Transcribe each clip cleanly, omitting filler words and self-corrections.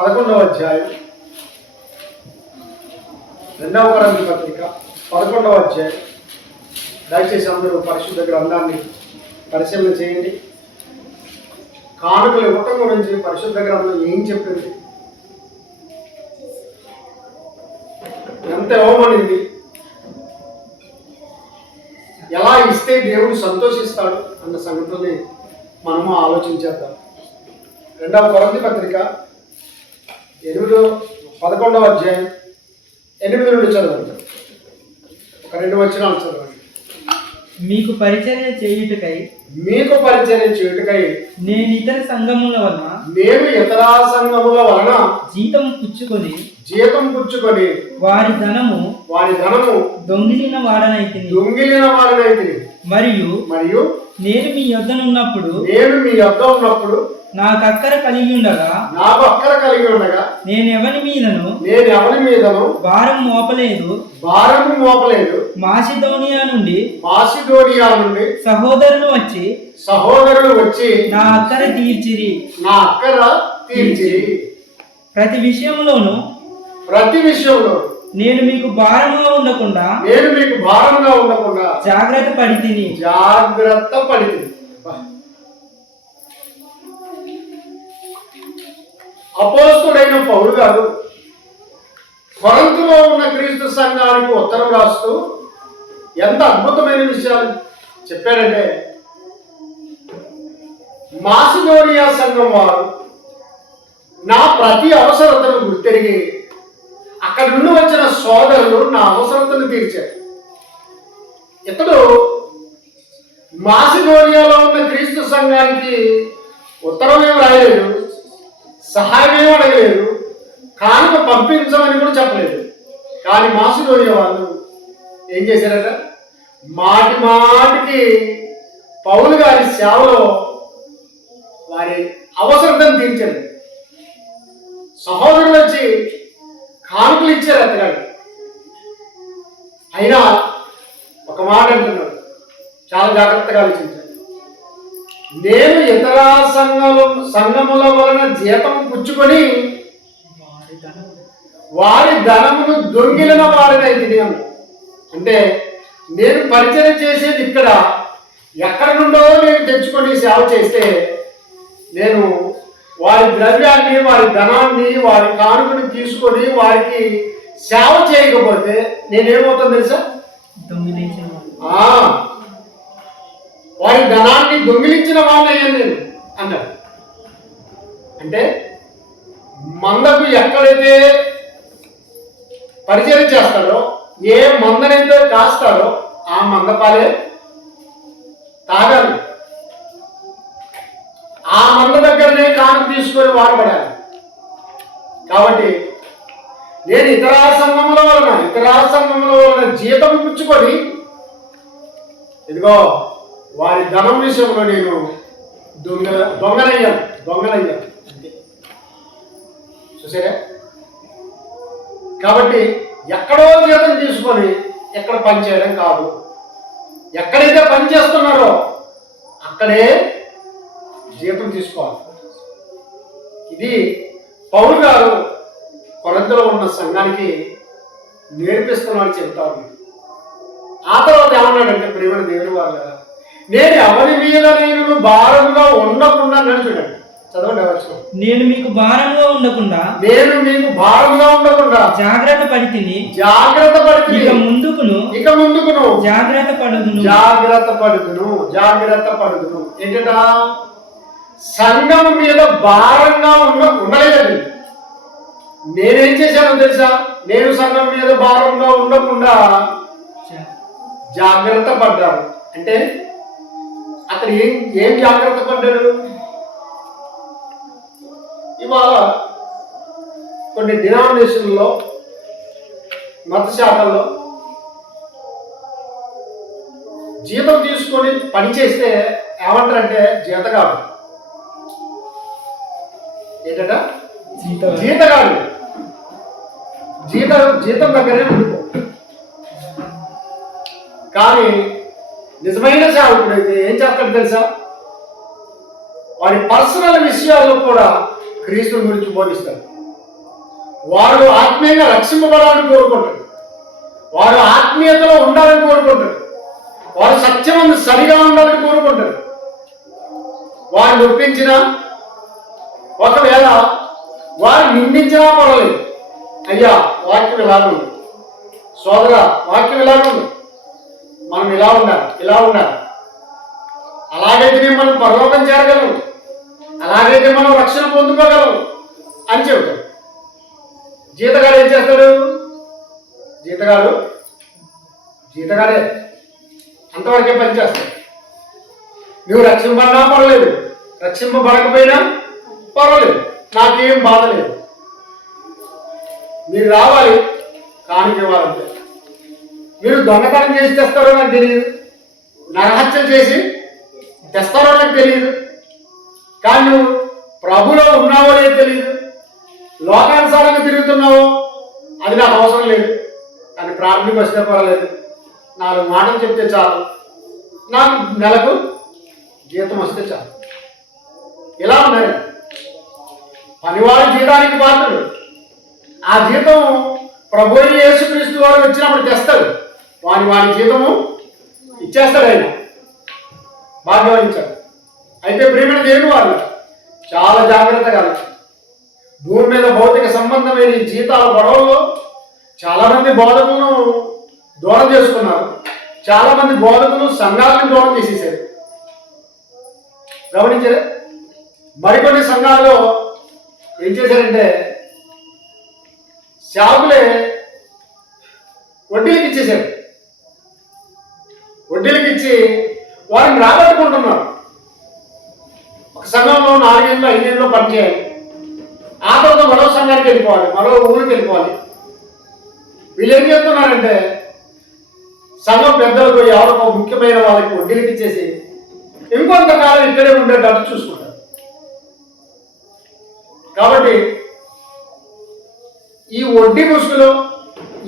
11వ అధ్యాయం 2వ కొరింథీ పత్రిక 11వ అధ్యాయం. దయచేసి అందరూ పరిశుద్ధ గ్రంథాన్ని పరిశీలన చేయండి. కానుకలు ఇవ్వటం గురించి పరిశుద్ధ గ్రంథం ఏం చెప్పింది, ఎంత ఇవ్వమనింది, ఎలా ఇస్తే దేవుడు సంతోషిస్తాడు అన్న సంగతుల్ని మనము ఆలోచించేద్దాం. 2వ కొరింథీ పత్రిక 11వ అధ్యాయం 8 నుండి చదవండి. ఒక 2 వచనాలు చదవండి. మీకు పరిచర్య చేయుటకై నేను ఇతర సంఘముల వలన జీతం పుచ్చుకొని వారి ధనము దొంగిలిన వాడనైతిని. మరియు నేను మీ యొద్ద ఉన్నప్పుడు నాకు అక్కర కలిగి ఉండగా నేను ఎవరి మీదను భారం మోపలేదు. మాసిదోనియా నుండి సహోదరులు వచ్చి నా అక్కర తీర్చిరి. ప్రతి విషయంలోను నేను మీకు భారంగా ఉండకుండా జాగ్రత్త పడి తిని. అపోస్తలుడైన పౌలు గారు కొరింథీలో ఉన్న క్రీస్తు సంఘానికి ఉత్తరం రాస్తూ ఎంత అద్భుతమైన విషయాలు చెప్పాడంటే, మాసిదోనియా సంఘం వారు నా ప్రతి అవసరతను గుర్తెరిగి అక్కడి నుండి వచ్చిన సోదరులు నా అవసరతను తీర్చారు. ఇతడు మాసిదోనియాలో ఉన్న క్రీస్తు సంఘానికి ఉత్తరం ఏమి రాయలేదు, సహాయం ఏమి అడగలేదు, కానుక పంపించమని కూడా చెప్పలేదు. కానీ మాసిదోనియా వాళ్ళు ఏం చేశారట, మాటికి పౌలు గారి సేవలో వారి అవసరతను తీర్చారు. సహోదరులు వచ్చి కానుకలు ఇచ్చారు అతగాడు. అయినా ఒక మాట అంటున్నాడు, చాలా జాగ్రత్తగా ఆలోచించాడు. నేను ఇతర సంఘముల వలన జీతం పుచ్చుకొని వారి ధనమును దొంగిలిన వారినైతిని. అంటే నేను పరిచయం చేసేది ఇక్కడ, ఎక్కడి నుండో నేను తెచ్చుకొని సేవ చేస్తే నేను వారి ద్రవ్యాన్ని, వారి ధనాన్ని, వారి కానుకని తీసుకొని వారికి సేవ చేయకపోతే నేనేమవుతాను తెలుసా? వారి ధనాన్ని దొంగిలించిన వాళ్ళయ్యాను నేను అన్నాడు. అంటే మందకు ఎక్కడైతే పరిచయం చేస్తాడో, ఏ మందనైతే కాస్తాడో ఆ మందపాలే తాగాలి. ఆ మంద దగ్గరనే కాను తీసుకొని వాడబడాలి. కాబట్టి నేను ఇతర సంఘముల వలన జీతం పుచ్చుకొని ఇదిగో వారి ధనం విషయంలో నేను దొంగనయ్యాను అంతే. చూసారా? కాబట్టి ఎక్కడో జీతం తీసుకొని ఎక్కడ పని చేయడం కాదు. ఎక్కడైతే పని చేస్తున్నారో అక్కడే జీతం తీసుకోవాలి. ఇది పౌలు గారు కొరింథీలో ఉన్న సంఘానికి నేర్పిస్తున్నాడు, చెబుతాడు. ఆ తర్వాత ఏమన్నాడంటే, ప్రియమైన దేవుని వాళ్ళ, నేను ఎవరి మీద నేను భారంగా ఉండకుండా చూడండి, చదవండి. నేను మీకు భారంగా ఉండకుండా జాగ్రత్త పడి తిని ఇక ముందుకును జాగ్రత్త పడుదును. ఏంటట? సంఘం మీద భారంగా ఉండలేదు. నేనేం చేశానో తెలుసా? నేను సంఘం మీద భారంగా ఉండకుండా జాగ్రత్త పడ్డాను. అంటే అతను ఏం జాగ్రత్త పడ్డాడు? ఇవాళ కొన్ని డినామినేషన్లో, మత శాఖల్లో జీతం తీసుకొని పని చేస్తే ఏమంటారంటే జీతగాడు. ఏంటట? జీతగాడు. జీతం దగ్గరే ఉండిపో. కానీ నిజమైన సేవకుడైతే ఏం చేస్తాడు తెలుసా? వారి పర్సనల్ విషయాల్లో కూడా క్రీస్తు గురించి బోధిస్తాడు. వారు ఆత్మీయంగా రక్షింపబడాలని కోరుకుంటారు. వారు ఆత్మీయతలో ఉండాలని కోరుకుంటారు. వారు సత్యమందు సరిగా ఉండాలని కోరుకుంటారు. వారు నొప్పించినా, ఒకవేళ వారు నిందించినా పర్వాలేదు. అయ్యా వాక్యం ఇలా ఉంది, సోదర వాక్యం ఇలా ఉంది, మనం ఇలా ఉండాలి. అలాగైతే మనం పరలోకం చేరగలము, అలాగైతే మనం రక్షణ పొందుకోగలము అని చెబుతాడు. జీతగాడు ఏం చేస్తాడు? జీతగాడే అంతవరకే పనిచేస్తాడు. నువ్వు రక్షింపబడినా పర్వాలేదు, రక్షింపబడకపోయినా పర్వాలేదు, నాకేం బాధ లేదు. మీరు రావాలి, కానుక ఇవ్వాలంటే. మీరు దొంగతనం చేసి తెస్తారో నాకు తెలియదు, నరహత్య చేసి తెస్తారో నాకు తెలియదు, కానీ నువ్వు ప్రభులో ఉన్నావో లేదో తెలియదు, లోకానుసారంగా తిరుగుతున్నావో అది నాకు అవసరం లేదు, కానీ ప్రార్థనకు వస్తే పర్వాలేదు, 4 మాటలు చెప్తే చాలు, నాకు నెలకు జీతం వస్తే చాలు. ఇలా ఉన్నారు పనివాడు జీతానికి పాత్రుడు. ఆ జీతం ప్రభు యేసుక్రీస్తు వారు వచ్చినప్పుడు తెస్తాడు. వాని జీతము ఇచ్చేస్తాడు, ఆయన భాగ్యవాడించాడు. అయితే ప్రియమైన దేవుని వాళ్ళు చాలా జాగ్రత్తగా భూమి మీద భౌతిక సంబంధమైన ఈ జీతాల గొడవల్లో చాలా మంది బోధకులను దూరం చేసుకున్నారు. చాలా మంది బోధకులు సంఘాలను దూరం చేసేసారు. గమనించారు? మరికొన్ని సంఘాల్లో ఏం చేశారంటే సేవకులే వడ్డీలకు ఇచ్చేశారు. వడ్డీలకు ఇచ్చి వారిని రాబట్టుకుంటున్నారు. ఒక సంఘంలో 4 ఏళ్ళు 5 ఏళ్ళు పనిచేయాలి, ఆ తర్వాత మరో సంఘానికి వెళ్ళిపోవాలి, మరో ఊరికి వెళ్ళిపోవాలి. వీళ్ళు ఏం చేస్తున్నారంటే సంఘం పెద్దలకు ఎవరో ముఖ్యమైన వాళ్ళకి వడ్డీలకు ఇచ్చేసి ఇంకొంతకాలం ఇక్కడే ఉండేటట్టు చూసుకుంటారు. కాబట్టి ఈ వడ్డీ ముసుగులో,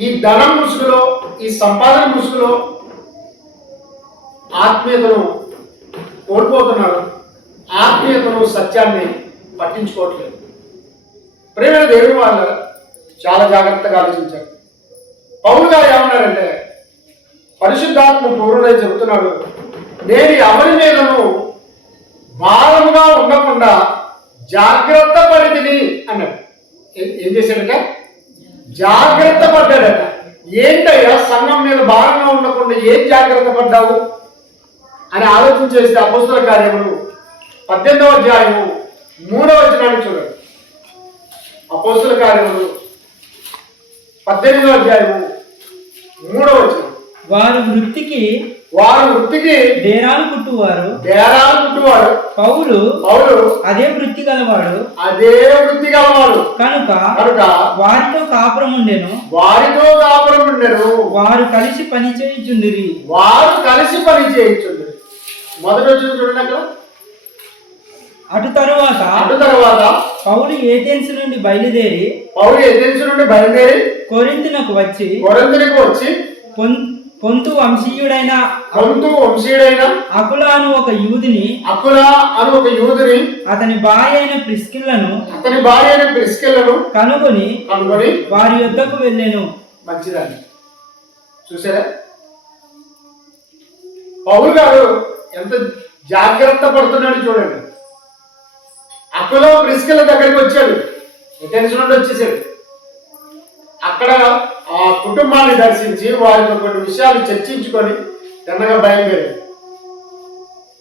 ఈ ధనం ముసుగులో, ఈ సంపాదన ముసుగులో ఆత్మీయతను కోల్పోతున్నారు. ఆత్మీయతను, సత్యాన్ని పట్టించుకోవట్లేదు. ప్రేమ దేవుని వాళ్ళ చాలా జాగ్రత్తగా ఆలోచించారు. పౌలు గారు ఏమన్నారంటే, పరిశుద్ధాత్మ పూర్ణుడై చెబుతున్నాడు, నేను ఎవరి మీదను భారముగా ఉండకుండా జాగ్రత్త పడితిని అన్నాడు. ఏం చేశాడట? జాగ్రత్త పడ్డాడట. ఏంటయ్యా సంఘం మీద భారంగా ఉండకుండా ఏం జాగ్రత్త పడ్డావు అని ఆలోచన చేస్తే అపోస్తల కార్యములు 18వ అధ్యాయము 3వ వచనాన్ని చూడండి. అపోస్తల కార్యములు 18వ అధ్యాయము 3వ వచనం. వారు వృత్తికి డేరాలు కుట్టువారు. పౌలు అదే వృత్తి గలవాడు కనుక వారితో కాపురం ఉండెను. వారు కలిసి పని చేయుచుండిరి. మొదటి వచ్చిన చూడండి అక్కడ. అటు తరువాత పౌలు ఏథెన్స్ నుండి బయలుదేరి కొరింథునకు వచ్చి పొంతు వంశీయుడైన అకులా అను ఒక యూదుని అతని భార్య అయిన ప్రిస్కిల్లను కనుగొని వారి యొద్దకు వెళ్ళాను. మంచిదండి. చూసారా పౌలు గారు ఎంత జాగ్రత్త పడుతున్నాడు చూడండి. అకులో ప్రిస్కిల్ల దగ్గరికి వచ్చాడు, టెన్షన్ నుండి వచ్చేసాడు. అక్కడ ఆ కుటుంబాన్ని దర్శించి వారితో కొన్ని విషయాలు చర్చించుకొని తిన్నగా బయలుదేరాడు.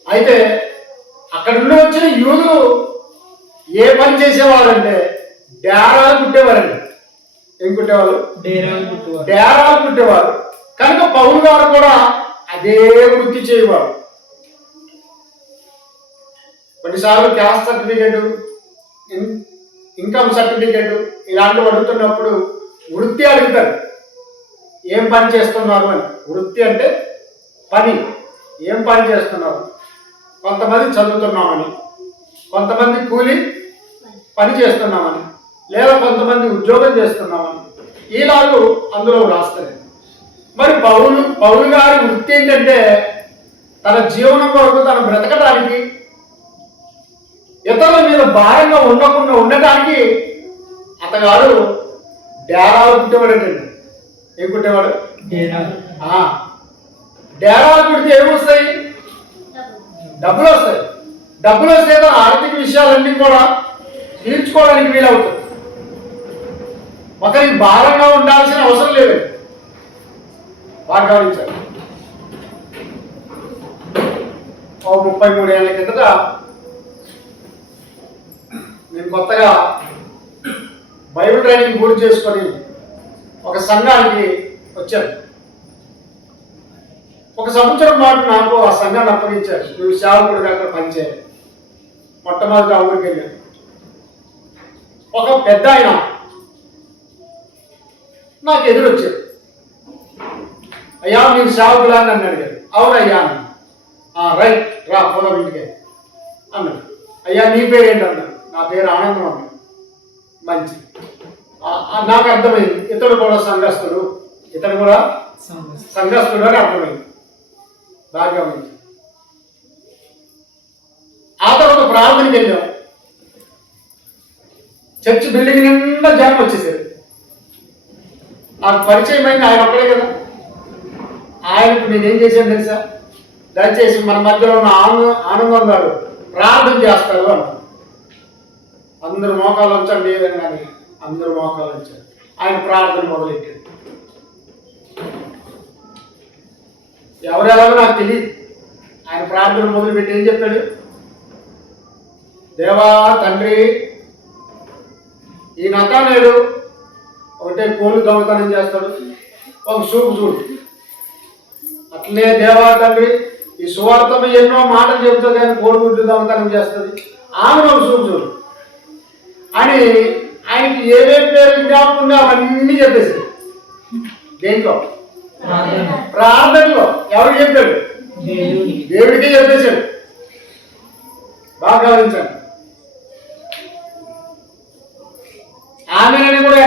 అయితే అక్కడ నుండి వచ్చిన యూదులు ఏ పని చేసేవారంటే డేరాలు కుట్టేవారండి. ఏం కుట్టేవారు? డేరాలు కుట్టేవారు. కనుక పౌలు గారు కూడా అదే వృత్తి చేయవారు. కొన్నిసార్లు క్యాస్ట్ సర్టిఫికేట్, ఇన్కమ్ సర్టిఫికేట్ ఇలాంటివి అడుగుతున్నప్పుడు వృత్తి అడుగుతారు. ఏం పని చేస్తున్నారు అని. వృత్తి అంటే పని. ఏం పని చేస్తున్నారు? కొంతమంది చదువుతున్నామని, కొంతమంది కూలి పని చేస్తున్నామని, లేదా కొంతమంది ఉద్యోగం చేస్తున్నామని, ఈలాగు అందులో రాస్తారు. మరి పౌలు గారి వృత్తి ఏంటంటే తన జీవనం కొరకు, తను బ్రతకడానికి, ఇతరుల మీద భారంగా ఉండకుండా ఉండటానికి అతగాడు డేరాలు కుట్టేవాడేటండి. ఏం కుట్టేవాడు? డేరాలు. డేరాలు కుడితే ఏమొస్తాయి? డబ్బులు వస్తాయి. డబ్బులు వస్తే ఆర్థిక విషయాలన్నీ కూడా తీర్చుకోవడానికి వీలవుతుంది. ఒకరికి భారంగా ఉండాల్సిన అవసరం లేదు. బాగా గమనించాలి. 33 ఏళ్ళ కిందట నేను కొత్తగా బైబిల్ ట్రైనింగ్ పూర్తి చేసుకొని ఒక సంఘానికి వచ్చాను. 1 సంవత్సరం పాటు నాకు ఆ సంఘాన్ని అప్పగించారు. నువ్వు సేవకుడిగా అక్కడ పనిచేయాలి. మొట్టమొదటి ఆ ఊరికి వెళ్ళాను. ఒక పెద్ద ఆయన నాకు ఎదురొచ్చాడు. అయ్యా మీరు సేవకులా అని నన్ను అడిగారు. అవునయ్యా అన్నాను. రైట్ రా పోదాం ఇంటికి అన్నాడు. అయ్యా నీ పేరు ఏంటన్నాడు. నా పేరు ఆనందం అన్నాడు. మంచి. నాకు అర్థమైంది ఇతడు కూడా సంఘస్థుడు అని అర్థమైంది. బాగా ఉంది. ఆ తర్వాత ప్రార్థనకి వెళ్ళాం. చర్చ్ బిల్డింగ్ నిండా జనం వచ్చేసారు. నాకు పరిచయం అయింది ఆయన ఒక్కడే కదా. ఆయనకు నేనేం చేశాను తెలుసా? దయచేసి మన మధ్యలో ఉన్న ఆనందం గారు ప్రార్థన చేస్తారు అన్నారు. అందరూ మోకాలు ఉంచండి కానీ అందరూ మోకాలు ఉంచారు. ఆయన ప్రార్థన మొదలెట్టాడు. ఎవరెలాగో నాకు తెలియదు. ఆయన ప్రార్థన మొదలుపెట్టి ఏం చెప్పాడు? దేవా తండ్రి, ఈ నతానేడు ఒకటే కోలు దొంగతనం చేస్తాడు, ఒక సూపు చూడు. అట్లనే దేవా తండ్రి ఈ సువార్తము ఎన్నో మాటలు చెబుతుంది కానీ కోడిగుడ్డు దొంగతనం చేస్తుంది, ఆమె ఒక సూపు చూడు అని ఆయనకి ఏమేమి పేరు జ్ఞాపకం అవన్నీ చెప్పేసాడు. దేంట్లో? ప్రార్థనలో. ఎవరు చెప్పాడు? దేవుడికే చెప్పేశాడు. బాగా గమనించండి. ఆమెనని కూడా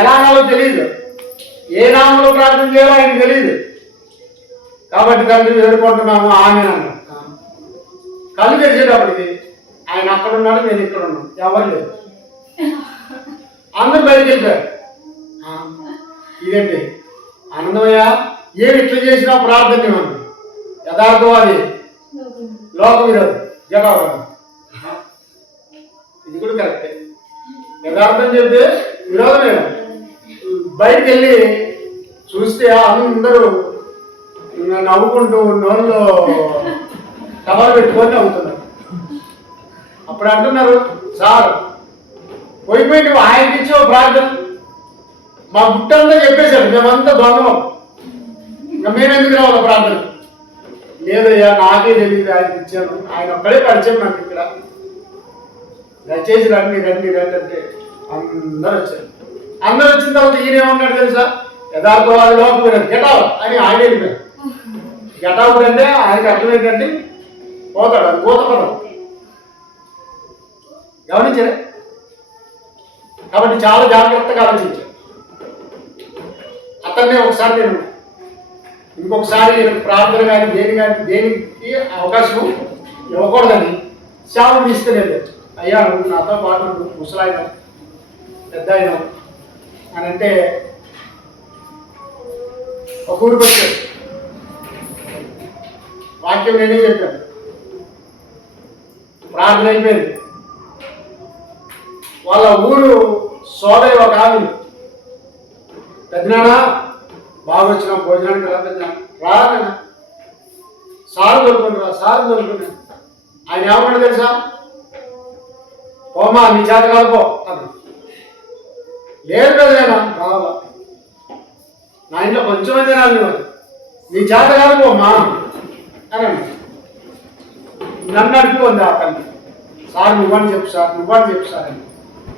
ఎలాగాలో తెలియదు. ఏ నామంలో ప్రార్థన చేయాలో ఆయనకు తెలియదు. కాబట్టి తండ్రి వేడుకుంటున్నాము ఆమె అన్నాడు. కళ్ళు తెరిచేటప్పటికి ఆయన అక్కడ ఉన్నాడు, నేను ఇక్కడ ఉన్నాను. ఎవరు లేదు. అందరూ బయటికి వెళ్ళారు. ఇదేంటి ఆనందమయ్య, ఏమి ఇట్లా చేసినా ప్రార్థన ఇవ్వండి. యథార్థవాది, లోక విరోధి, జవాబు. ఇది కూడా కరెక్టే. యథార్థం చెప్తే విరోధమే. బయటికి వెళ్ళి చూస్తే అందరూ నవ్వుకుంటూ నోళ్ళలో టవర్ పెట్టుకొని నవ్వుతున్నారు. అప్పుడు అంటున్నారు, సార్ పోయిపోయి నువ్వు ఆయనకి ఇచ్చావు ప్రార్థన, మా గుట్టంతా చెప్పేశాడు, మేమంతా దొంగలం, ఇంకా మేమెందుకు రావాలి ప్రార్థన? లేదయ్యా నాకే తెలియదు, ఆయనకి ఇచ్చాను, ఆయన ఒక్కడే పరిచయం నాకు ఇక్కడ, దయచేసి రండి రండి రండి అంటే అందరూ వచ్చారు. అందరూ వచ్చిన తర్వాత ఈయన ఏమన్నాడు తెలుసా? యథార్థవాది లోపల గెటౌట్ అని ఆయన వెళ్ళిపోయాడు. గెటౌట్ అంటే ఆయనకి అర్థం ఏంటంటే పోతాడు, అది కోత పదం. గమనించారా? కాబట్టి చాలా జాగ్రత్తగా ఆలోచించారు. అతన్నే ఒకసారి నేను ఇంకొకసారి ప్రార్థన కానీ దేనికి అవకాశం ఇవ్వకూడదని సేవలు తీసుకునేది. అయ్యా నువ్వు నాతో పాటు ముసలాయన పెద్ద ఆయన అని అంటే ఒక ఊరికి వచ్చాడు. వాక్యం నేనే చెప్పాను. ప్రార్థన అయిపోయింది. వాళ్ళ ఊరు సోదరి ఒక ఆమె, పెద్దనానా బాగా వచ్చినా భోజనానికి రా, పెద్ద రానా సారు దొరుకుని సారు దొరుకుని. ఆయన ఏమన్నా తెలుసా? ఓమా నీ చేత కాదుపో అన్నాడు. లేదు కదా నేను కావాలా, నా ఇంట్లో కొంచెం తినాలి, నీ చేత కాదుపోమ్మా అని నన్ను అడిగిపోంది ఆ తల్లి. సార్ నువ్వని చెప్పు సార్, నువ్వని చెప్పు సార్ అని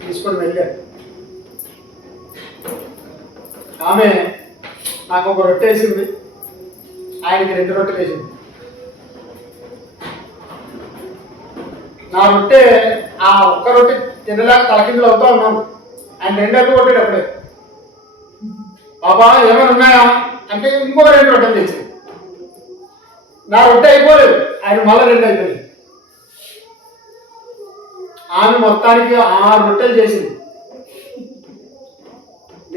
తీసుకొని వెళ్ళారు. ఆమె నాకు ఒక రొట్టె వేసింది, ఆయనకి 2 రొట్టెలు వేసింది. నా రొట్టె ఆ ఒక్క రొట్టె తినలేక తలకిందులు అవుతా ఉన్నాను. ఆయన 2 కొట్టాడు. అప్పుడే బాబా ఏమైనా ఉన్నాయా అంటే ఇంకొక 2 రొట్టెలు తెచ్చింది. నా రొట్టె అయిపోలేదు, ఆయన మళ్ళీ 2 అయిపోయింది. ఆమె మొత్తానికి 6 రొట్టెలు చేసింది.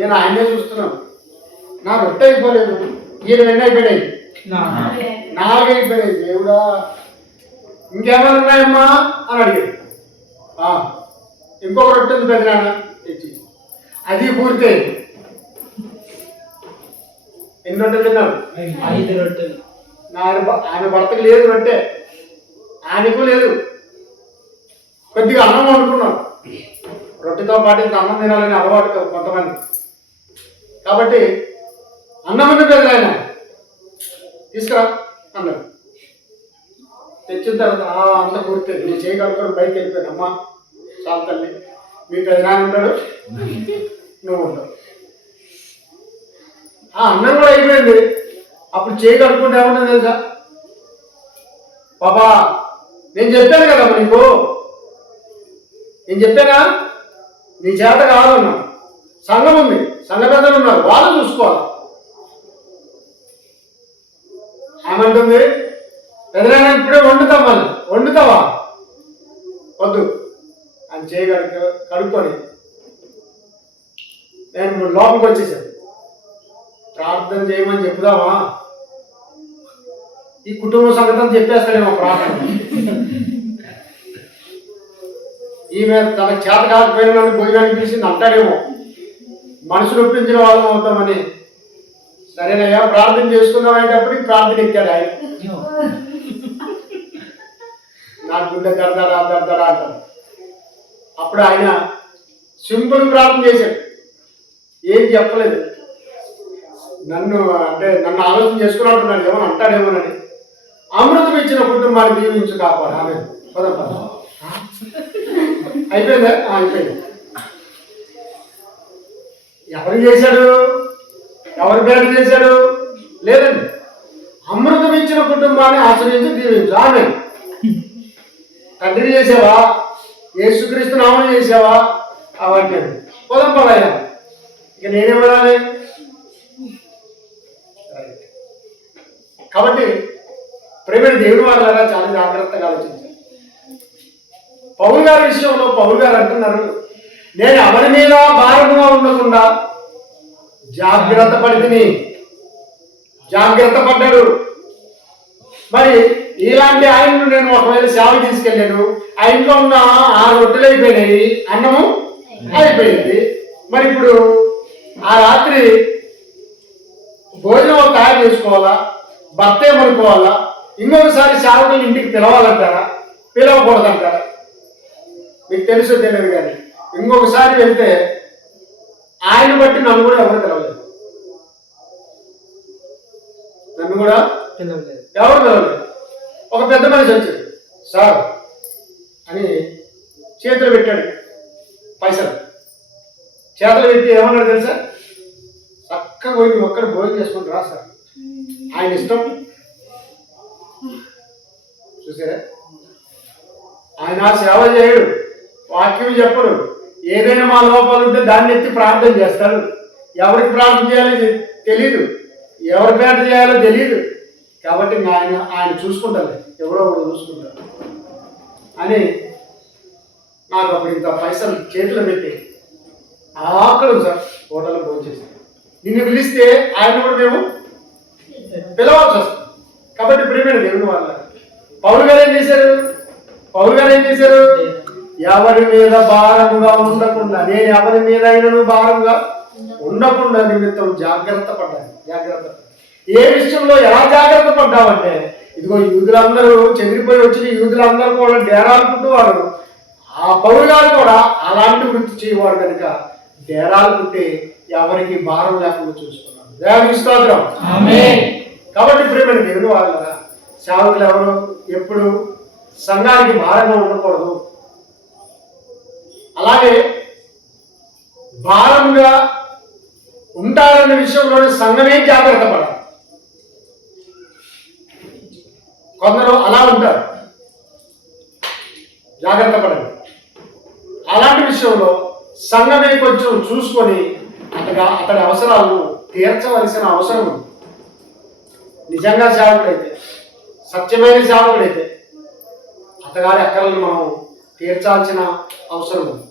నేను ఆయనే చూస్తున్నాను. నా రొట్టె అయిపోలేదు, ఈయన ఎన్ని అయిపోయాయి? 4 అయిపోయాయి. దేవుడా ఇంకేమైనా ఉన్నాయమ్మా అని అడిగాడు. ఇంకొక రొట్టె ఉంది పెద్దనాన్న తెచ్చి, అది పూర్తయింది. ఎన్ని రొట్టెలు తిన్నారు? 5 రొట్టెలు. ఆయన భర్తకు లేదు రొట్టె, ఆయనకు లేదు. కొద్దిగా అన్నం వండుకున్నాం. రొట్టెతో పాటు ఇంత అన్నం తినాలని అలవాటు కాదు కొంతమంది. కాబట్టి అన్నం ఉంది పెద్ద ఆయన తీసుకురా అన్నాడు. తెచ్చిన తర్వాత అంత పూర్తి నీ చేయి కడుక్కొని బయటకు వెళ్ళిపోయాను. అమ్మ చాలు తల్లి, మీ పెద్దనాన్న ఉంటాడు, నువ్వు ఉంటావు. అన్నం కూడా అయిపోయింది. అప్పుడు చేయి కడుక్కుంటే ఏమన్నా తెలుసా? బాబా నేను చెప్పాను కదా నీకు, నేను చెప్పానా నీ చేత కావాలన్నా. సంఘం ఉంది, సంఘ పెద్దలు ఉన్నారు, వాళ్ళు చూసుకోవాలి. ఏమంటుంది? పెద్దలైనా ఇప్పుడే వండుతామని. వండుతావా? వద్దు అని చేయి కడుక్కొని నేను లోపలికి వచ్చేసాను. ప్రార్థన చేయమని చెప్పుదామా? ఈ కుటుంబ సంగతం చెప్పేస్తాడేమో ప్రార్థన. ఈమె తన చేత కాకపోయినా నన్ను భోజనానికి పిలిచింది అంటాడేమో, మనసును ఒప్పించిన వాళ్ళం అవుతామని. సరేనయ్యా ప్రార్థన చేసుకుందాం అనేటప్పటికి ప్రార్థన ఎక్కాడు ఆయన. నా గుండె దడదడా దడదడా అంటారు. అప్పుడు ఆయన సింపుల్ ప్రార్థన చేశాడు, ఏం చెప్పలేదు. నన్ను ఆలోచన చేసుకున్నట్టున్నాడు, ఏమని అంటాడేమోనని. అమృతం ఇచ్చిన కుటుంబాన్ని దీవించు కాపాడు ఆమె. అయిపోయిందా? అయిపోయింది. ఎవరు చేశాడు? ఎవరి పేరు చేశాడు? లేదండి, అమృతం ఇచ్చిన కుటుంబాన్ని ఆశ్రయించి దీవించు ఆమె. తండ్రి చేసావా? యేసుక్రీస్తు నామం చేసావా? అవన్నీ పోదాం పదయ్యా. ఇక నేనేం వెళ్ళాలి? కాబట్టి ప్రేమ దేవుని వాళ్ళ చాలా జాగ్రత్తగా ఆలోచించాలి. పౌలు గారి విషయంలో పౌలు గారు అంటున్నారు, నేను ఎవరి మీద భారముగా ఉండకుండా జాగ్రత్త పడితిని. జాగ్రత్త పడ్డాడు. మరి ఇలాంటి ఆయనను నేను ఒకవేళ సేవ తీసుకెళ్ళాను, ఆ ఇంట్లో ఉన్న 6 రొట్టెలు అయిపోయినాయి, అన్నము అయిపోయింది. మరి ఇప్పుడు ఆ రాత్రి భోజనం తయారు చేసుకోవాలా? భర్త ఏమనుకోవాలా? ఇంకొకసారి సేవకులు ఇంటికి పిలవాలంటారా? పిలవకూడదంటారా? మీకు తెలుసో తెలియదు కానీ ఇంకొకసారి వెళ్తే ఆయన బట్టి నన్ను కూడా ఎవరు పిలవలేదు. నన్ను కూడా ఎవరు పిలవలేదు. ఒక పెద్ద మనిషి వచ్చాడు, సార్ అని చేతులు పెట్టాడు. పైసలు చేతులు పెట్టి ఏమన్నాడు తెలుసా? చక్కగా పోయి ఒక్కడ భోజనం చేసుకుంటారా సార్, ఆయన ఇష్టం. చూసారా? ఆయన సేవ చేయడు, వాక్యం చెప్పడు. ఏదైనా మా లోపాలు ఉంటే దాన్ని ఎత్తి ప్రార్థన చేస్తాడు. ఎవరికి ప్రార్థన చేయాలో తెలీదు, ఎవరి పేట చేయాలో తెలియదు. కాబట్టి ఆయన చూసుకుంటారు, ఎవరో ఒకరు చూసుకుంటారు అని నాకు అప్పుడు ఇంత పైసలు చేతిలో పెట్టి ఆకలి సార్ హోటల్లో భోజనం చేశాను. నిన్ను పిలిస్తే ఆయన కూడా మేము పిలవాల్సి వస్తుంది. కాబట్టి ప్రియమైన దేవుని వాళ్ళ పౌలు గారు ఏం చేశారు? ఎవరి మీద భారముగా ఉండకుండా, నేను ఎవరి మీద అయినను భారంగా ఉండకుండా నిమిత్తం జాగ్రత్త పడ్డాను. ఏ విషయంలో ఎలా జాగ్రత్త పడ్డామంటే, ఇదిగో యూదులందరూ చెదిరిపోయి వచ్చిన యూదులందరూ కూడా డేరాలు పుట్టేవారు. ఆ పౌలు గారు కూడా అలాంటి వృత్తి చేయవాడు కనుక డేరాలు పుట్టి ఎవరికి భారం లేకుండా చూసుకున్నాడు. దేవునికి స్తోత్రం. కాబట్టి ప్రియమైన దేవుని వాళ్ళ సేవకులు ఎవరు ఎప్పుడు సంఘానికి భారంగా ఉండకూడదు. అలాగే భారంగా ఉంటారన్న విషయంలోనే సంఘమే జాగ్రత్త పడాలి. కొందరు అలా ఉంటారు, జాగ్రత్త పడండి. అలాంటి విషయంలో సంఘమే కొంచెం చూసుకొని అతడి అవసరాలను తీర్చవలసిన అవసరం ఉంది. నిజంగా సేవకుడైతే, సత్యమైన సేవకుడైతే అతగారి అక్కలను మనం తీర్చాల్సిన అవసరం ఉంది.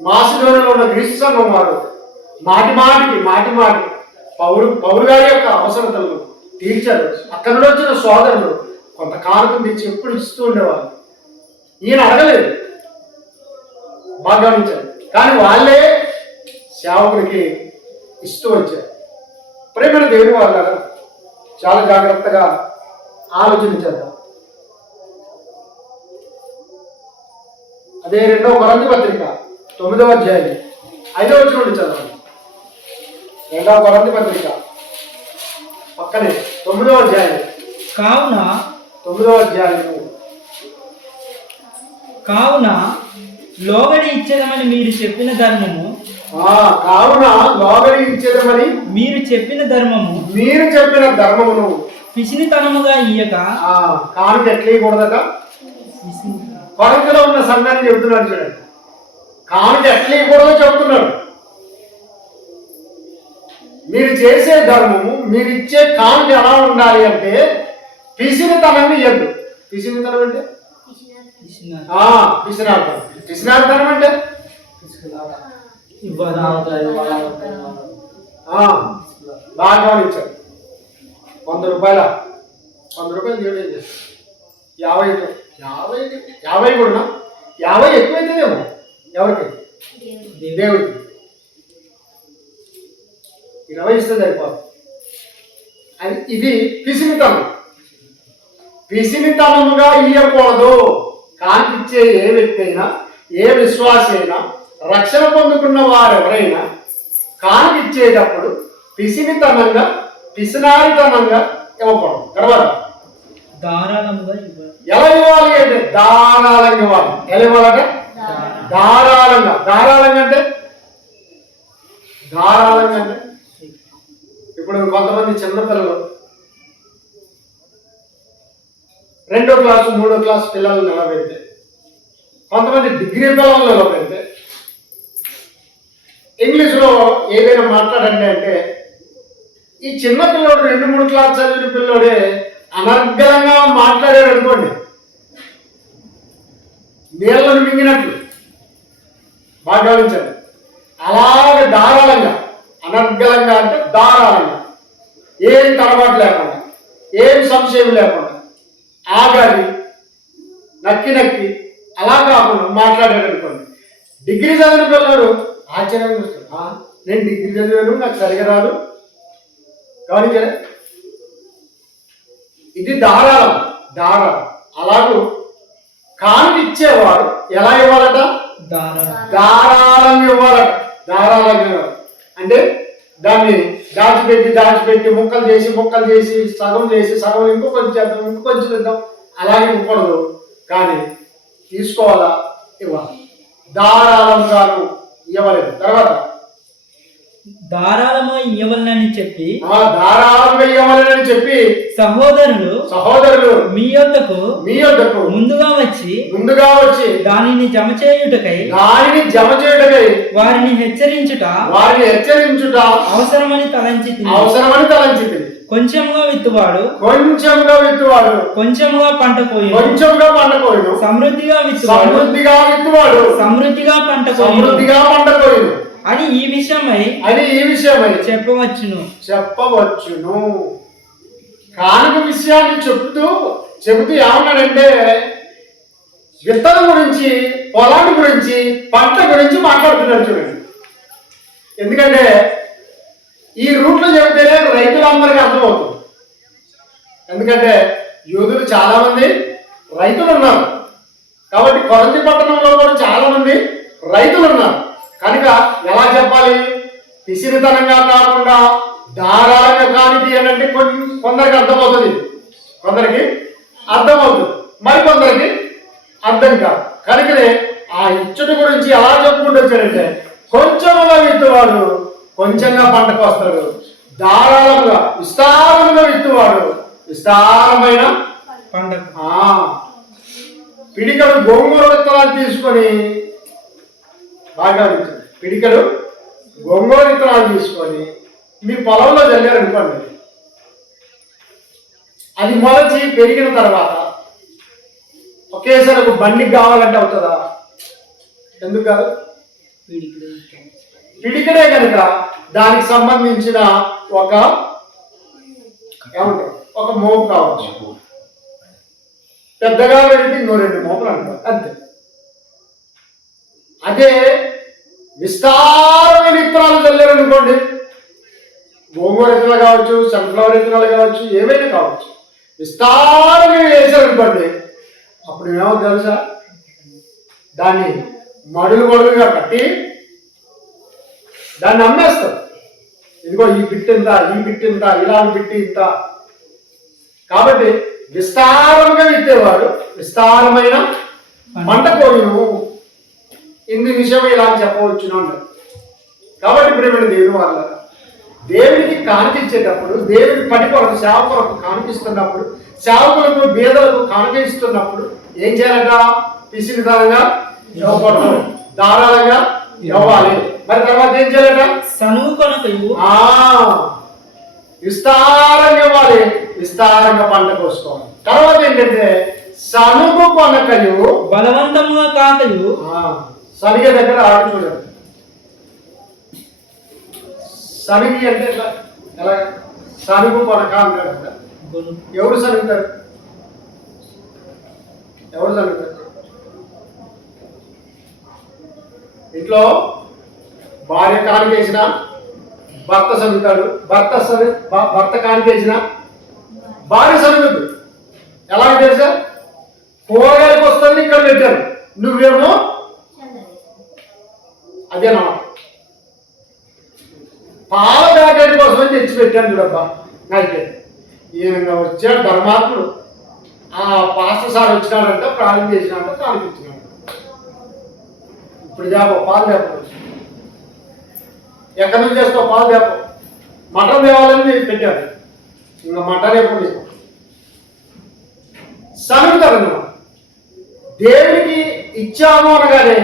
మాసిడోనియాలో ఉన్న గ్రీసు సంఘం వారు మాటి పౌరు గారి యొక్క అవసరతలను తీర్చారు. అక్కడి నుండి వచ్చిన సోదరులు కొంత కానుకను తెచ్చి ఎప్పుడు ఇస్తూ ఉండేవారు. ఈయన అడగలేదు, బాగా గమనించారు. కానీ వాళ్ళే సేవకుడికి ఇస్తూ వచ్చారు. ప్రేమైన దేవుని వాళ్ళ చాలా జాగ్రత్తగా ఆలోచించారు. అదే 2వ కొరింథీ పత్రిక 9వ అధ్యాయం 5వ వచనం నుండి చదవండి. 2వ కొరింథీ పత్రిక పక్కనే 9వ అధ్యాయం కావున 9వ అధ్యాయము లోబడి ఇచ్చేదమని మీరు చెప్పిన ధర్మము కావున లోబడి ఇచ్చేదమని మీరు చెప్పిన ధర్మమును పిసినితనముగా ఇయ్యక కానుక ఎట్లా ఇవ్వకూడదట. కొరంతిలో ఉన్న సంఘాన్ని చెబుతున్నాడు చూడండి. కానుక ఎట్లా ఇవ్వకూడదో చెబుతున్నాడు. మీరు చేసే ధర్మము, మీరు ఇచ్చే కానుక ఎలా ఉండాలి అంటే పిసినితనాన్ని ఇవ్వద్దు. పిసినితనం అంటే పిసినార్థనం అంటే బాగా ఇచ్చారు. 100 రూపాయలు దేవుడు ఏం చేస్తారు? 50 కూడా 50 ఎక్కువైతేనేమో ఎవరికి? దేవుడికి 20 ఇస్తే సరిపోదు. అది ఇది పిసినితనముగా ఇయ్యకూడదు. కానిచ్చే ఏ వ్యక్తి అయినా, ఏ విశ్వాసి అయినా, రక్షణ పొందుకున్న వారెవరైనా కానిచ్చేటప్పుడు పిసినారితనంగా ఇవ్వకూడదు. తర్వాత ఎలా ఇవ్వాలి అంటే ధారాళంగా ఇవ్వాలి. ఎలా ఇవ్వాలంటే ధారాళంగా అంటే ఇప్పుడు కొంతమంది చిన్నపిల్లలు 2వ క్లాసు 3వ క్లాసు పిల్లలు నిలబెడితే, కొంతమంది డిగ్రీ పిల్లలు నిలబెడితే ఇంగ్లీష్లో ఏదైనా మాట్లాడండి అంటే ఈ చిన్న పిల్లోడు 2-3 క్లాస్ చదివిన పిల్లోడే అనర్గళంగా మాట్లాడారు అనుకోండి, నీళ్ళను మింగినట్లు. బాగా గమనించండి. అలాగే ధారాళంగా, అనర్గళంగా అంటే ధారాళంగా, ఏం తడబాటు లేకుండా, ఏం సంశయం లేకుండా, ఆగాలి నక్కి అలా కాకుండా మాట్లాడాడు అనుకోండి. డిగ్రీ చదివిన పిల్లడు ఆశ్చర్యంగా చూస్తాడు. నేను డిగ్రీ చదివాను, నాకు సరిగా రాదు. గమనించారా? ఇది ధారాళం. అలాగూ కానుక ఇచ్చేవాడు ఎలా ఇవ్వాలట? ధారాళంగా ఇవ్వాలట. అంటే దాన్ని దాచిపెట్టి ముక్కలు చేసి సగం ఇంకో కొంచెం ఇద్దాం అలాగే ఇవ్వకూడదు. కానీ తీసుకోవాలా, ఇవ్వాలి. ధారాళంగాను ఇవ్వలేదు. తర్వాత ధారాళంగా ఇవ్వాలని చెప్పి సహోదరులు మీ యొద్దకు ముందుగా వచ్చి దానిని జమ చేయుటకై వారిని హెచ్చరించుట అవసరమని తలంచి కొంచెంగా విత్తువాడు కొంచెంగా పంట కోయును సమృద్ధిగా విత్తువాడు సమృద్ధిగా పంట కోయును అని ఈ విషయమై చెప్పవచ్చును. కానుక విషయాన్ని చెబుతూ ఏమన్నాడంటే విత్తనం గురించి, పొలాన్ని గురించి, పంట గురించి మాట్లాడుతున్నాడు చూడండి. ఎందుకంటే ఈ రూట్లో చెబితేనే రైతులందరికీ అర్థమవుతుంది. ఎందుకంటే యూదులు చాలా మంది రైతులు ఉన్నారు. కాబట్టి కొరంతి పట్టణంలో కూడా చాలా మంది రైతులు ఉన్నారు. కనుక ఎలా చెప్పాలి? పిసిరితనంగా కాకుండా ధారాళంగా కానిది అని అంటే కొందరికి అర్థమవుతుంది, మరికొందరికి అర్థం కాదు. కనుకనే ఆ ఇచ్చుట గురించి ఎలా చెప్పుకుంటూ వచ్చాడంటే కొంచెంగా విత్తువాడు కొంచెంగా పంటకు వస్తాడు, ధారాళంగా విస్తారంగా విత్తువాడు విస్తారమైన పంట. పిడికడు గోంగూర విత్తనాలు తీసుకొని బాగా పిడికడు గోంగూర విత్తనాలు తీసుకొని మీ పొలంలో చల్లారనుకోండి, అది మొలచి పెరిగిన తర్వాత ఒకేసారి ఒక బండికి కావాలంటే అవుతుందా? ఎందుకు కాదు? పిడికడే కనుక దానికి సంబంధించిన ఒక ఏమంటారు ఒక మోపు కావచ్చు, పెద్దగా పెడితే ఇంకో 2 మోపులు అంటారు అంతే. అదే విస్తారమైన విత్తనాలు చల్లారనుకోండి, గోంగూర విత్తనాలు కావచ్చు, సన్ఫ్లవర్ విత్తనాలు కావచ్చు, ఏవైనా కావచ్చు, విస్తారంగా వేసారనుకోండి, అప్పుడు ఏమో తెలుసా, దాన్ని మడులుగా కట్టి దాన్ని అమ్మేస్తారు. ఇదిగో ఈ బిట్ ఇంత, ఈ బిట్ ఇంత, ఇలాంటి బిట్ ఇంత. కాబట్టి విస్తారంగా విత్తేవాడు విస్తారమైన పంట కోయును. ఇందు విషయం ఇలా చెప్పవచ్చును అన్నారు. కాబట్టి ప్రేమ దేవుని వాళ్ళ దేవునికి కానికిచ్చేటప్పుడు, దేవుని పని కొరకు సేవకులకు కానికిస్తున్నప్పుడు, సేవకులకు బీదలకు కానికిస్తున్నప్పుడు ఏం చేయాలట? పిసినితనంగా ఇవ్వకూడదు, ధారాళంగా ఇవ్వాలి. మరి తర్వాత ఏం చేయాలట? సనువు కొనకయు విస్తారంగా ఇవ్వాలి, విస్తారంగా పంట కోసుకోవాలి. తర్వాత ఏంటంటే సనుగు కొనకయు బలవంతముగా కాకయు. సనిగే దగ్గర ఆడు చూడండి. సనిగి అంటే ఎలా? సనుగు కొనక అంటాడు కదా. ఎవరు సనుగుతారు? ఎవరు సనుగుతారు? ఇంట్లో భార్య కానికేసిన భర్త సనుగుతాడు, భర్త కానికేసిన భార్య సనుగుద్దు. ఎలాగ తెలుసా? కూరగాయలకు వస్తుంది ఇక్కడ పెట్టారు, నువ్వేమో అదేనమాట పాల ప్యాకెట్ కోసం తెచ్చి పెట్టాను చూడబ్బా. అయితే ఈయనగా వచ్చాడు ధర్మాత్ముడు. ఆ పాస్టర్ సార్ వచ్చినాడంట, ప్రాణం చేసినాడంట, కానిపించినాడు. ఇప్పుడు చేప పాలు చేప ఎక్కడి నుంచి చేస్తావు? పాలు చేప మటన్ తేవాలని పెట్టాడు. ఇంకా మటన్ ఎప్పుడు సనుగుతారన్నమాట. దేవునికి ఇచ్చాము అనగానే,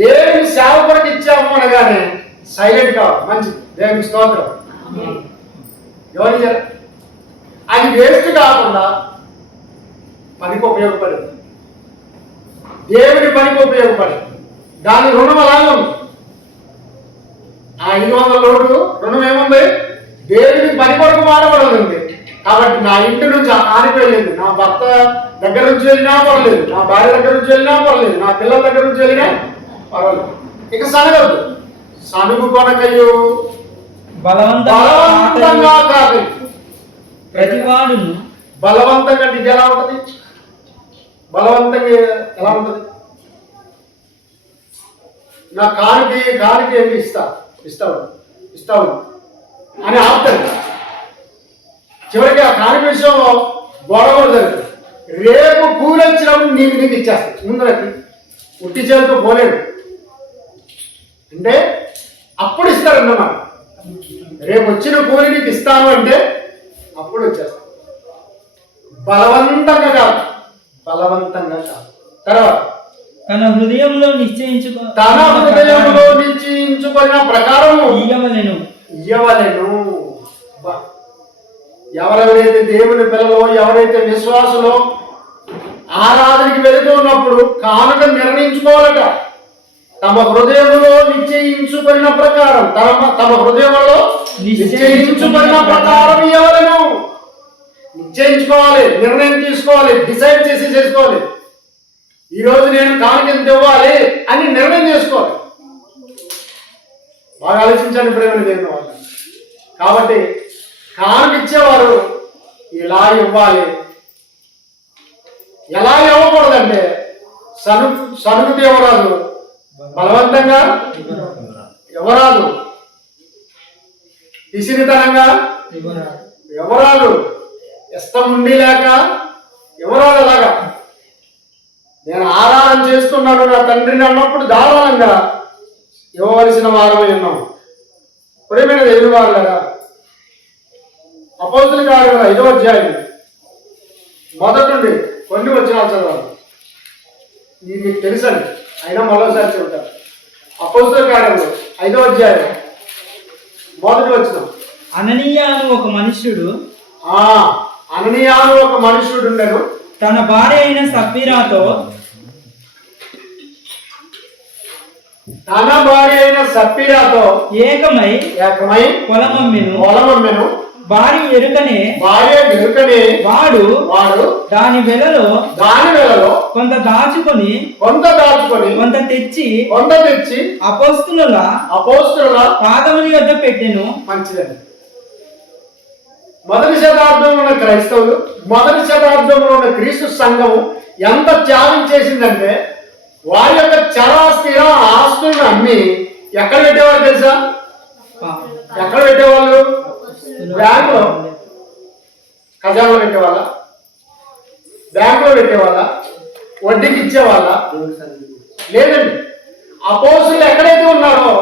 దేవుని సేవకుడికి ఇచ్చాము అనగానే సైలెంట్ కావాలి. మంచిది, దేవునికి స్తోత్రం. ఎవరి అది వేస్ట్ కాకుండా పనికి ఉపయోగపడింది, దేవుని పనికి ఉపయోగపడింది. దాని రుణం అలాగే ఉంది. ఆ 500 లోటు రుణం ఏముంది? దేవుని పని కొరకు వాడబడింది. కాబట్టి నా ఇంటి నుంచి ఆరిపోయలేదు, నా భర్త దగ్గర నుంచి వెళ్ళినా పర్లేదు, నా భార్య దగ్గర నుంచి వెళ్ళినా పర్లేదు, నా పిల్లల దగ్గర నుంచి వెళ్ళినా పర్వాలేదు. ఇక సనగద్దు. సనుగు కొనకయు బలవంతంగా కాదు. ప్రతివాడును బలవంతంగా ఇది ఎలా ఉంటుంది? బలవంతంగా ఎలా ఉంటుంది? నా కానికి ఏంటి ఇస్తావు అని ఆపుతాడు. చివరికి ఆ కానికి విషయంలో గొడవ జరుగుతుంది. రేపు కూలి వచ్చినప్పుడు నీకు ఇచ్చేస్తాడు. ముందరకి ఉట్టి చేతితో పోలేడు అంటే అప్పుడు ఇస్తాడన్నమాట. రేపు వచ్చిన కూలి నీకు ఇస్తాను అంటే అప్పుడు వచ్చేస్తాడు. బలవంతంగా కాదు. తర్వాత తన హృదయంలో నిశ్చయించుకున్న ప్రకారం ఇయ్యవలెను. ఎవరెవరైతే దేవుని పిల్లలో, ఎవరైతే విశ్వాసులో ఆరాధనకి వెళుతూ ఉన్నప్పుడు కానుక నిర్ణయించుకోవాలట. తమ హృదయంలో నిశ్చయించుకున్న ప్రకారం, తమ హృదయంలో నిశ్చయించుకున్న ప్రకారం ఇవ్వవలెను. నిశ్చయించుకోవాలి, నిర్ణయం తీసుకోవాలి, డిసైడ్ చేసుకోవాలి. ఈరోజు నేను కానుక ఎంత ఇవ్వాలి అని నిర్ణయం చేసుకోవాలి. బాగా ఆలోచించండి ప్రేమని దేవుని వాళ్ళు. కాబట్టి కానుక ఇచ్చేవారు ఇలా ఇవ్వాలి. ఎలా ఇవ్వకూడదంటే సనుగుతే ఇవ్వరాదు, బలవంతంగా ఇవ్వరాదు, పిసినితనంగా ఇవ్వరాదు, ఇష్టం ఉండి లేక ఇవ్వరాదు. అలాగా నేను ఆరాధన చేస్తున్నాను నా తండ్రిని అన్నప్పుడు ధారాళంగా ఇవ్వవలసిన వారమై ఉన్నాం. ప్రేమైన దేవుని వారులారా, అపోస్తుల కార్యములు 5వ అధ్యాయం మొదటి నుండి కొన్ని వచనాలు చదవాలి. ఇది మీకు తెలుసండి, అయినా మరోసారి చెబుతాను. అపోస్తుల కార్యములు 5వ అధ్యాయం మొదటి వచనం. అననీయ అను ఒక మనుష్యుడు ఉండెను. తన భార్య అయిన సప్పీరాతో తన భార్య అయిన సప్పీరాతో ఏకమై ఏకమై పొలమమ్మెను. పొలమమ్మెను. భార్య ఎరుకనే వాడు దాని వెలలో కొంత దాచుకొని కొంత తెచ్చి అపోస్తుల పాదముల యొద్ద పెట్టెను. మంచిదండి. మొదటి శతాబ్దంలో ఉన్న క్రైస్తవులు, మొదటి శతాబ్దంలో ఉన్న క్రీస్తు సంఘం ఎంత త్యాగం చేసిందంటే వారి యొక్క చరాస్థిర ఆస్తులను అమ్మి ఎక్కడ పెట్టేవాళ్ళు తెలుసా? ఎక్కడ పెట్టేవాళ్ళు? బ్యాంకులో, ఖజానాలో పెట్టేవాళ్ళ, బ్యాంకులో పెట్టేవాళ్ళ, వడ్డీకి ఇచ్చేవాళ్ళ? లేదండి. అపోస్తులు ఎక్కడైతే ఉన్నారో,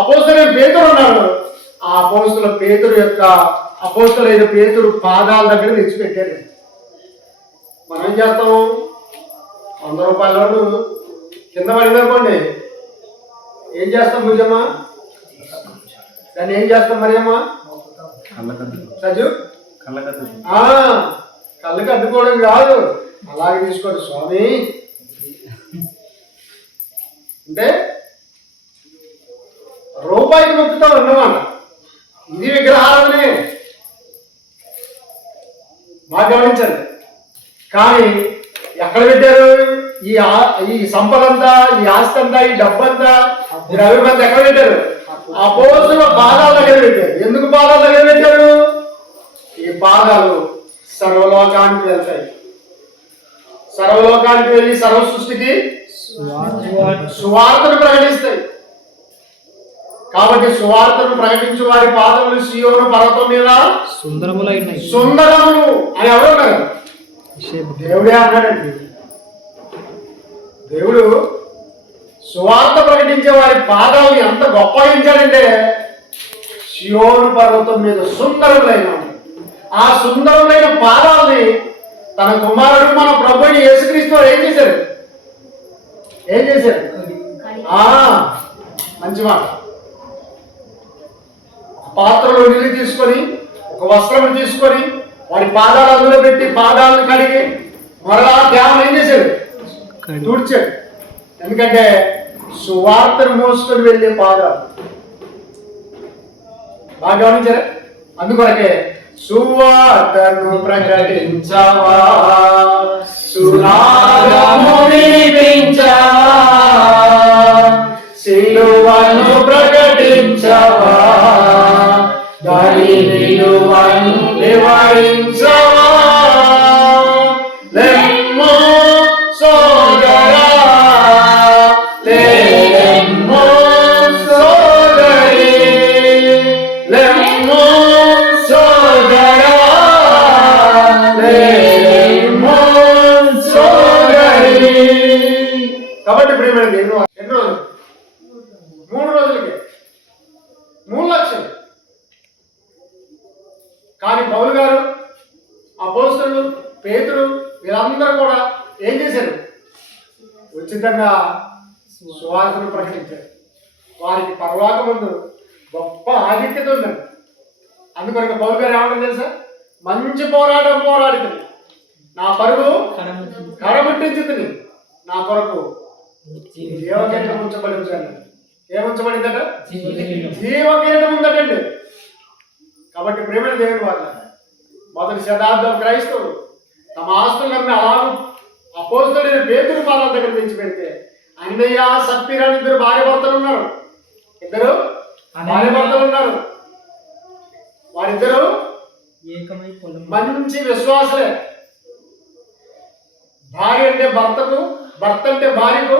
అపోస్తులైన పేతురు ఉన్నారో, ఆ అపోస్తుల పేతురు యొక్క అపోస్తులైన పేతురు పాదాల దగ్గర తెచ్చిపెట్టారు. మనం ఏం చేస్తాము? 100 రూపాయల నోటు కింద పడిందనుకోండి, ఏం చేస్తాం భుజమ్మ? దాన్ని ఏం చేస్తాం మరి అమ్మా? సజు కళ్ళకి అద్దుకోవడం కాదు, అలాగే తీసుకోండి స్వామి అంటే రూపాయికి నొక్కుతా ఉన్నమాట. ఇది విగ్రహాలనే బాగా గమనించండి. కానీ ఎక్కడ పెట్టారు ఈ సంపదంతా, ఈ ఆస్తి అంతా, ఈ డబ్బంతా, ఈ రవిబంతా ఎక్కడ పెట్టారు? అపోస్తుల పాదాల దగ్గర పెట్టారు. ఎందుకు పాదాల దగ్గర పెట్టారు? ఈ పాదాలు సర్వలోకానికి వెళ్తాయి. సర్వలోకానికి వెళ్ళి సర్వ సృష్టికి సువార్తను ప్రకటిస్తాయి. కాబట్టి సువార్తను ప్రకటించు వారి పాదములు సియోను పర్వతం మీద సుందరములు అని ఎవరున్నారు? దేవుడే అన్నాడండి. దేవుడు సువార్త ప్రకటించే వారి పాదాలు ఎంత గొప్పగించాడంటే సియోను పర్వతం మీద సుందరములైన, ఆ సుందరమైన పాదాలని తన కుమారుడు మన ప్రభువుని యేసుక్రీస్తు ఏం చేశారు? మంచి మాట. పాత్రలో నీళ్ళు తీసుకొని, ఒక వస్త్రం తీసుకొని వాడి పాదాలు అందులో పెట్టి పాదాలను కడిగి మరలా ధ్యానం ఏం చేశాడు? తుడిచాడు. ఎందుకంటే సువార్తను మోసుకొని వెళ్ళే పాదాలు. బాగా గమనించారా? అందుకొరకే సువార్తను ప్రకటించవా, సునాదము వినిపించవా, సిలువను ప్రకటించవా, దాని విలువను వివరించవా. లెమ్మో సోదరా, లెమ్మో సోదరి, లెమ్మో సోదరా, లెమ్మో సోదరి. కాబట్టి ప్రేమ ఎన్ని రోజులు? 3 రోజులకే 3 లక్షలు. కానీ పౌలు గారు, అపోస్తలులు, పేతురు వీళ్ళందరూ కూడా ఏం చేశారు? ఉచితంగా సువార్తను ప్రకటించారు. వారికి పరలోక ముందు గొప్ప ఆధిక్యత ఉందండి. అందుకొరకు పౌలు గారు ఏమంటారు తెలుసా? మంచి పోరాటం పోరాడుతుంది, నా పరుగు కడముట్టించుతుంది, నా కొరకు జీవకిరీటం ఉంచబడి ఉంచాను. ఏముంచబడిందట? జీవకిరీటం ఉందటండి. కాబట్టి ప్రేమైన దేవుని వాళ్ళ మొదటి శతాబ్దం క్రైస్తవులు తమ ఆస్తులన్నీ అలాగూ అపోస్తలుడైన పేతురు పాదాల దగ్గర తెచ్చి పెడితే, అన్నయ్య సప్పీరా ఇద్దరు భార్య భర్తలు ఉన్నారు. ఇద్దరు భార్య భర్తలు ఉన్నారు. వారిద్దరు మంచి విశ్వాసలే. భార్య అంటే భర్తకు, భర్త అంటే భార్యకు